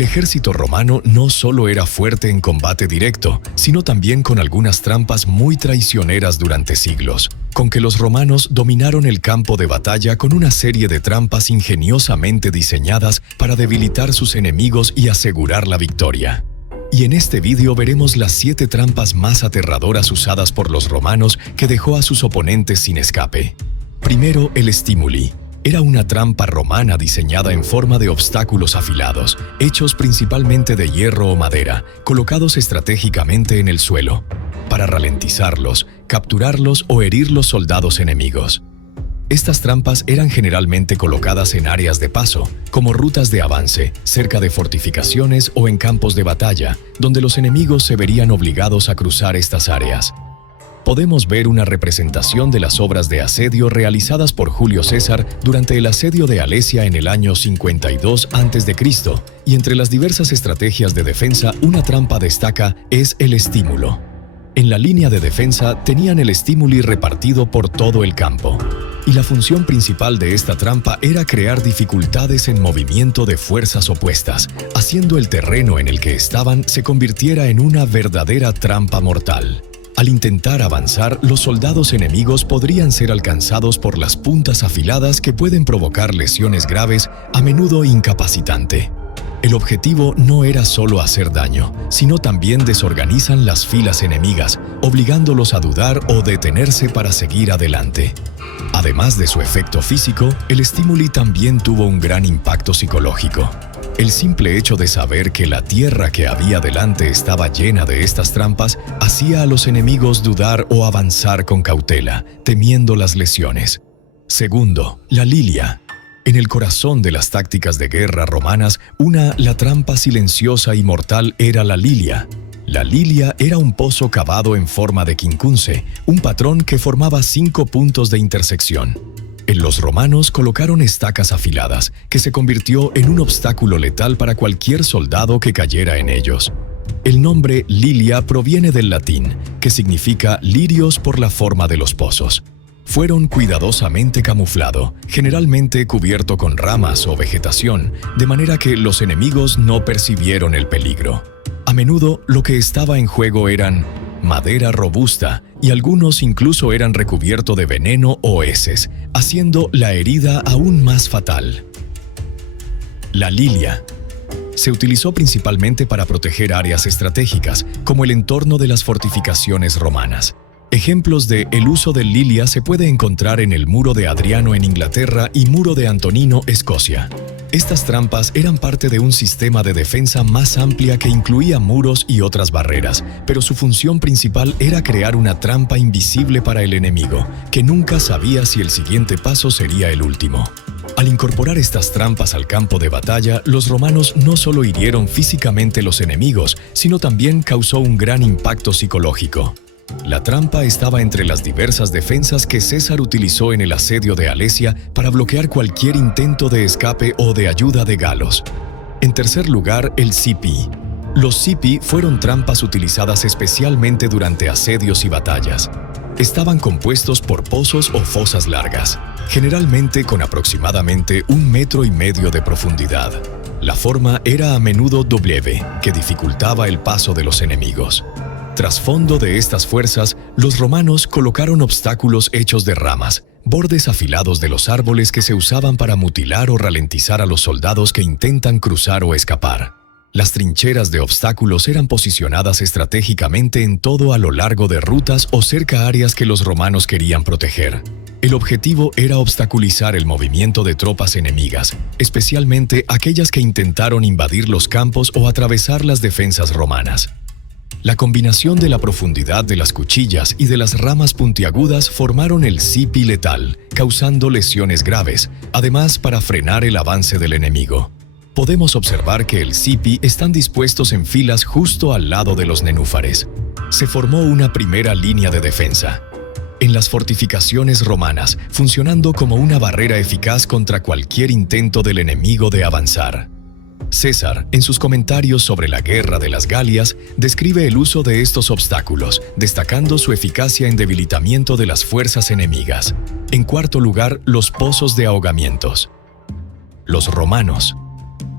El ejército romano no solo era fuerte en combate directo, sino también con algunas trampas muy traicioneras durante siglos, con que los romanos dominaron el campo de batalla con una serie de trampas ingeniosamente diseñadas para debilitar sus enemigos y asegurar la victoria. Y en este vídeo veremos las 7 trampas más aterradoras usadas por los romanos que dejó a sus oponentes sin escape. Primero, el stimuli. Era una trampa romana diseñada en forma de obstáculos afilados, hechos principalmente de hierro o madera, colocados estratégicamente en el suelo, para ralentizarlos, capturarlos o herir los soldados enemigos. Estas trampas eran generalmente colocadas en áreas de paso, como rutas de avance, cerca de fortificaciones o en campos de batalla, donde los enemigos se verían obligados a cruzar estas áreas. Podemos ver una representación de las obras de asedio realizadas por Julio César durante el asedio de Alesia en el año 52 a.C., y entre las diversas estrategias de defensa, una trampa destaca es el estímulo. En la línea de defensa tenían el estímuli repartido por todo el campo, y la función principal de esta trampa era crear dificultades en movimiento de fuerzas opuestas, haciendo el terreno en el que estaban se convirtiera en una verdadera trampa mortal. Al intentar avanzar, los soldados enemigos podrían ser alcanzados por las puntas afiladas que pueden provocar lesiones graves, a menudo incapacitante. El objetivo no era solo hacer daño, sino también desorganizan las filas enemigas, obligándolos a dudar o detenerse para seguir adelante. Además de su efecto físico, el estímuli también tuvo un gran impacto psicológico. El simple hecho de saber que la tierra que había delante estaba llena de estas trampas hacía a los enemigos dudar o avanzar con cautela, temiendo las lesiones. Segundo, la lilia. En el corazón de las tácticas de guerra romanas, la trampa silenciosa y mortal era la lilia. La lilia era un pozo cavado en forma de quincunce, un patrón que formaba 5 puntos de intersección. Los romanos colocaron estacas afiladas, que se convirtió en un obstáculo letal para cualquier soldado que cayera en ellos. El nombre lilia proviene del latín, que significa lirios por la forma de los pozos. Fueron cuidadosamente camuflado, generalmente cubierto con ramas o vegetación, de manera que los enemigos no percibieron el peligro. A menudo lo que estaba en juego eran madera robusta, y algunos incluso eran recubiertos de veneno o heces, haciendo la herida aún más fatal. La lilia se utilizó principalmente para proteger áreas estratégicas, como el entorno de las fortificaciones romanas. Ejemplos de el uso de lilia se puede encontrar en el Muro de Adriano en Inglaterra y Muro de Antonino, Escocia. Estas trampas eran parte de un sistema de defensa más amplia que incluía muros y otras barreras, pero su función principal era crear una trampa invisible para el enemigo, que nunca sabía si el siguiente paso sería el último. Al incorporar estas trampas al campo de batalla, los romanos no solo hirieron físicamente los enemigos, sino también causó un gran impacto psicológico. La trampa estaba entre las diversas defensas que César utilizó en el asedio de Alesia para bloquear cualquier intento de escape o de ayuda de galos. En tercer lugar, el cipi. Los cipi fueron trampas utilizadas especialmente durante asedios y batallas. Estaban compuestos por pozos o fosas largas, generalmente con aproximadamente 1,5 metros de profundidad. La forma era a menudo doble, que dificultaba el paso de los enemigos. Trasfondo de estas fuerzas, los romanos colocaron obstáculos hechos de ramas, bordes afilados de los árboles que se usaban para mutilar o ralentizar a los soldados que intentan cruzar o escapar. Las trincheras de obstáculos eran posicionadas estratégicamente en todo a lo largo de rutas o cerca a áreas que los romanos querían proteger. El objetivo era obstaculizar el movimiento de tropas enemigas, especialmente aquellas que intentaron invadir los campos o atravesar las defensas romanas. La combinación de la profundidad de las cuchillas y de las ramas puntiagudas formaron el cipi letal, causando lesiones graves, además para frenar el avance del enemigo. Podemos observar que el cipi están dispuestos en filas justo al lado de los nenúfares. Se formó una primera línea de defensa en las fortificaciones romanas, funcionando como una barrera eficaz contra cualquier intento del enemigo de avanzar. César, en sus comentarios sobre la guerra de las Galias, describe el uso de estos obstáculos, destacando su eficacia en debilitamiento de las fuerzas enemigas. En cuarto lugar, los pozos de ahogamientos. Los romanos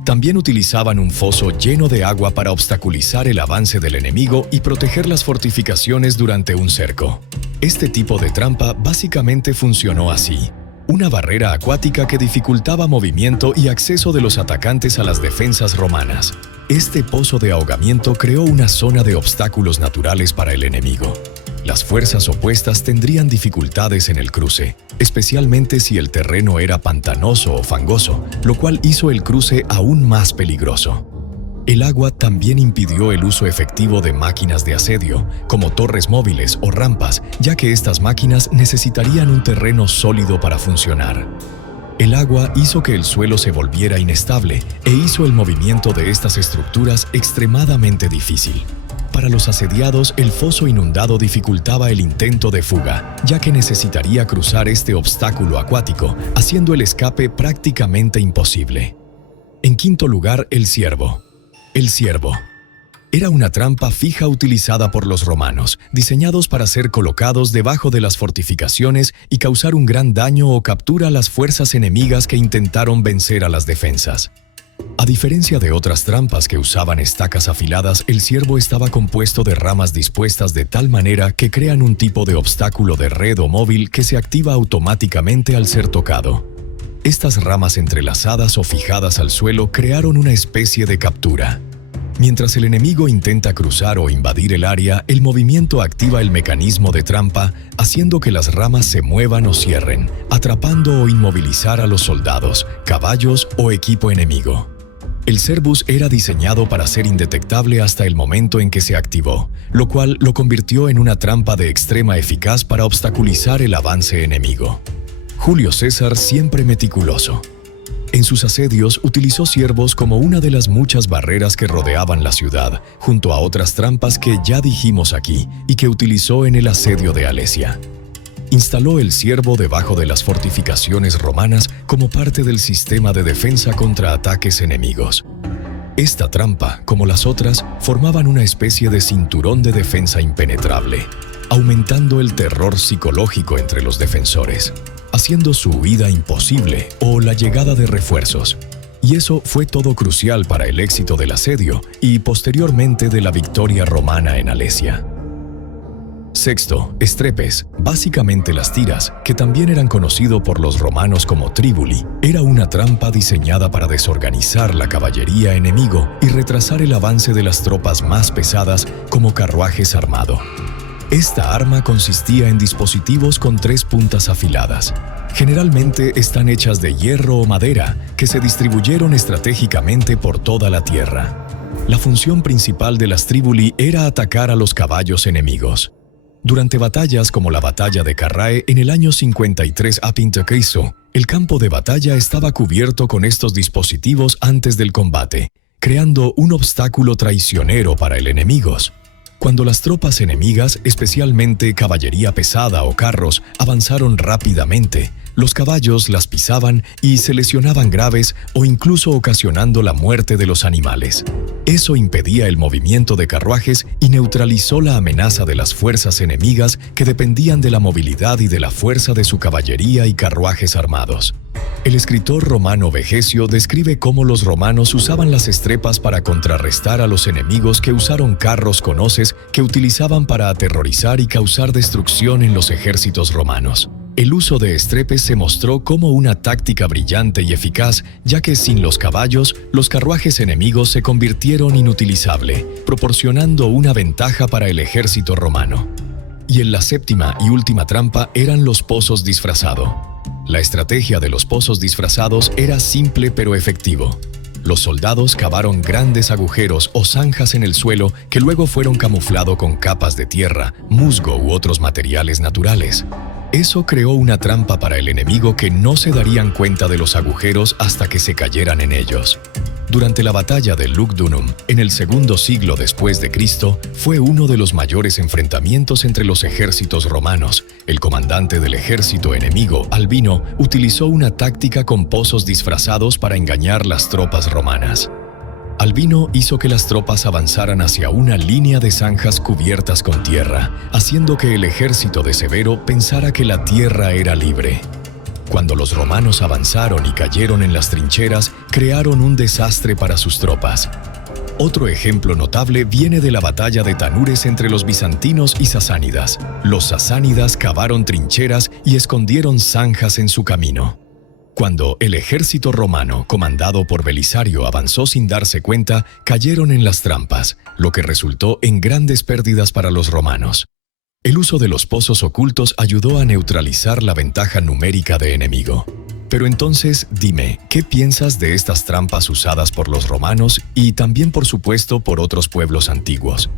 También utilizaban un foso lleno de agua para obstaculizar el avance del enemigo y proteger las fortificaciones durante un cerco. Este tipo de trampa básicamente funcionó así: una barrera acuática que dificultaba movimiento y acceso de los atacantes a las defensas romanas. Este pozo de ahogamiento creó una zona de obstáculos naturales para el enemigo. Las fuerzas opuestas tendrían dificultades en el cruce, especialmente si el terreno era pantanoso o fangoso, lo cual hizo el cruce aún más peligroso. El agua también impidió el uso efectivo de máquinas de asedio, como torres móviles o rampas, ya que estas máquinas necesitarían un terreno sólido para funcionar. El agua hizo que el suelo se volviera inestable e hizo el movimiento de estas estructuras extremadamente difícil. Para los asediados, el foso inundado dificultaba el intento de fuga, ya que necesitaría cruzar este obstáculo acuático, haciendo el escape prácticamente imposible. En quinto lugar, el ciervo. El ciervo era una trampa fija utilizada por los romanos, diseñados para ser colocados debajo de las fortificaciones y causar un gran daño o captura a las fuerzas enemigas que intentaron vencer a las defensas. A diferencia de otras trampas que usaban estacas afiladas, el ciervo estaba compuesto de ramas dispuestas de tal manera que crean un tipo de obstáculo de red o móvil que se activa automáticamente al ser tocado. Estas ramas entrelazadas o fijadas al suelo crearon una especie de captura. Mientras el enemigo intenta cruzar o invadir el área, el movimiento activa el mecanismo de trampa, haciendo que las ramas se muevan o cierren, atrapando o inmovilizar a los soldados, caballos o equipo enemigo. El Cervus era diseñado para ser indetectable hasta el momento en que se activó, lo cual lo convirtió en una trampa de extrema eficaz para obstaculizar el avance enemigo. Julio César, siempre meticuloso. En sus asedios utilizó ciervos como una de las muchas barreras que rodeaban la ciudad, junto a otras trampas que ya dijimos aquí y que utilizó en el asedio de Alesia. Instaló el ciervo debajo de las fortificaciones romanas como parte del sistema de defensa contra ataques enemigos. Esta trampa, como las otras, formaban una especie de cinturón de defensa impenetrable, aumentando el terror psicológico entre los defensores, haciendo su huida imposible o la llegada de refuerzos. Y eso fue todo crucial para el éxito del asedio y posteriormente de la victoria romana en Alesia. Sexto, estrepes, básicamente las tiras, que también eran conocido por los romanos como tribuli, era una trampa diseñada para desorganizar la caballería enemigo y retrasar el avance de las tropas más pesadas como carruajes armados. Esta arma consistía en dispositivos con 3 puntas afiladas. Generalmente están hechas de hierro o madera, que se distribuyeron estratégicamente por toda la tierra. La función principal de las tribuli era atacar a los caballos enemigos. Durante batallas como la batalla de Carrae en el año 53 a.C., el campo de batalla estaba cubierto con estos dispositivos antes del combate, creando un obstáculo traicionero para el enemigo. Cuando las tropas enemigas, especialmente caballería pesada o carros, avanzaron rápidamente, los caballos las pisaban y se lesionaban graves o incluso ocasionando la muerte de los animales. Eso impedía el movimiento de carruajes y neutralizó la amenaza de las fuerzas enemigas que dependían de la movilidad y de la fuerza de su caballería y carruajes armados. El escritor romano Vegecio describe cómo los romanos usaban las estrepas para contrarrestar a los enemigos que usaron carros con hoces que utilizaban para aterrorizar y causar destrucción en los ejércitos romanos. El uso de estrepes se mostró como una táctica brillante y eficaz, ya que sin los caballos, los carruajes enemigos se convirtieron inutilizables, proporcionando una ventaja para el ejército romano. Y en la séptima y última trampa eran los pozos disfrazados. La estrategia de los pozos disfrazados era simple pero efectivo. Los soldados cavaron grandes agujeros o zanjas en el suelo que luego fueron camuflados con capas de tierra, musgo u otros materiales naturales. Eso creó una trampa para el enemigo que no se darían cuenta de los agujeros hasta que se cayeran en ellos. Durante la batalla de Lugdunum, en el segundo siglo después de Cristo, fue uno de los mayores enfrentamientos entre los ejércitos romanos. El comandante del ejército enemigo, Albino, utilizó una táctica con pozos disfrazados para engañar las tropas romanas. Albino hizo que las tropas avanzaran hacia una línea de zanjas cubiertas con tierra, haciendo que el ejército de Severo pensara que la tierra era libre. Cuando los romanos avanzaron y cayeron en las trincheras, crearon un desastre para sus tropas. Otro ejemplo notable viene de la batalla de Tanures entre los bizantinos y sasánidas. Los sasánidas cavaron trincheras y escondieron zanjas en su camino. Cuando el ejército romano, comandado por Belisario, avanzó sin darse cuenta, cayeron en las trampas, lo que resultó en grandes pérdidas para los romanos. El uso de los pozos ocultos ayudó a neutralizar la ventaja numérica de enemigo. Pero entonces, dime, ¿qué piensas de estas trampas usadas por los romanos y también, por supuesto, por otros pueblos antiguos?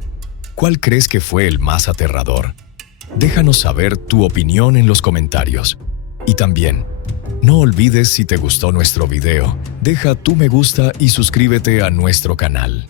¿Cuál crees que fue el más aterrador? Déjanos saber tu opinión en los comentarios. Y también, no olvides, si te gustó nuestro video, deja tu me gusta y suscríbete a nuestro canal.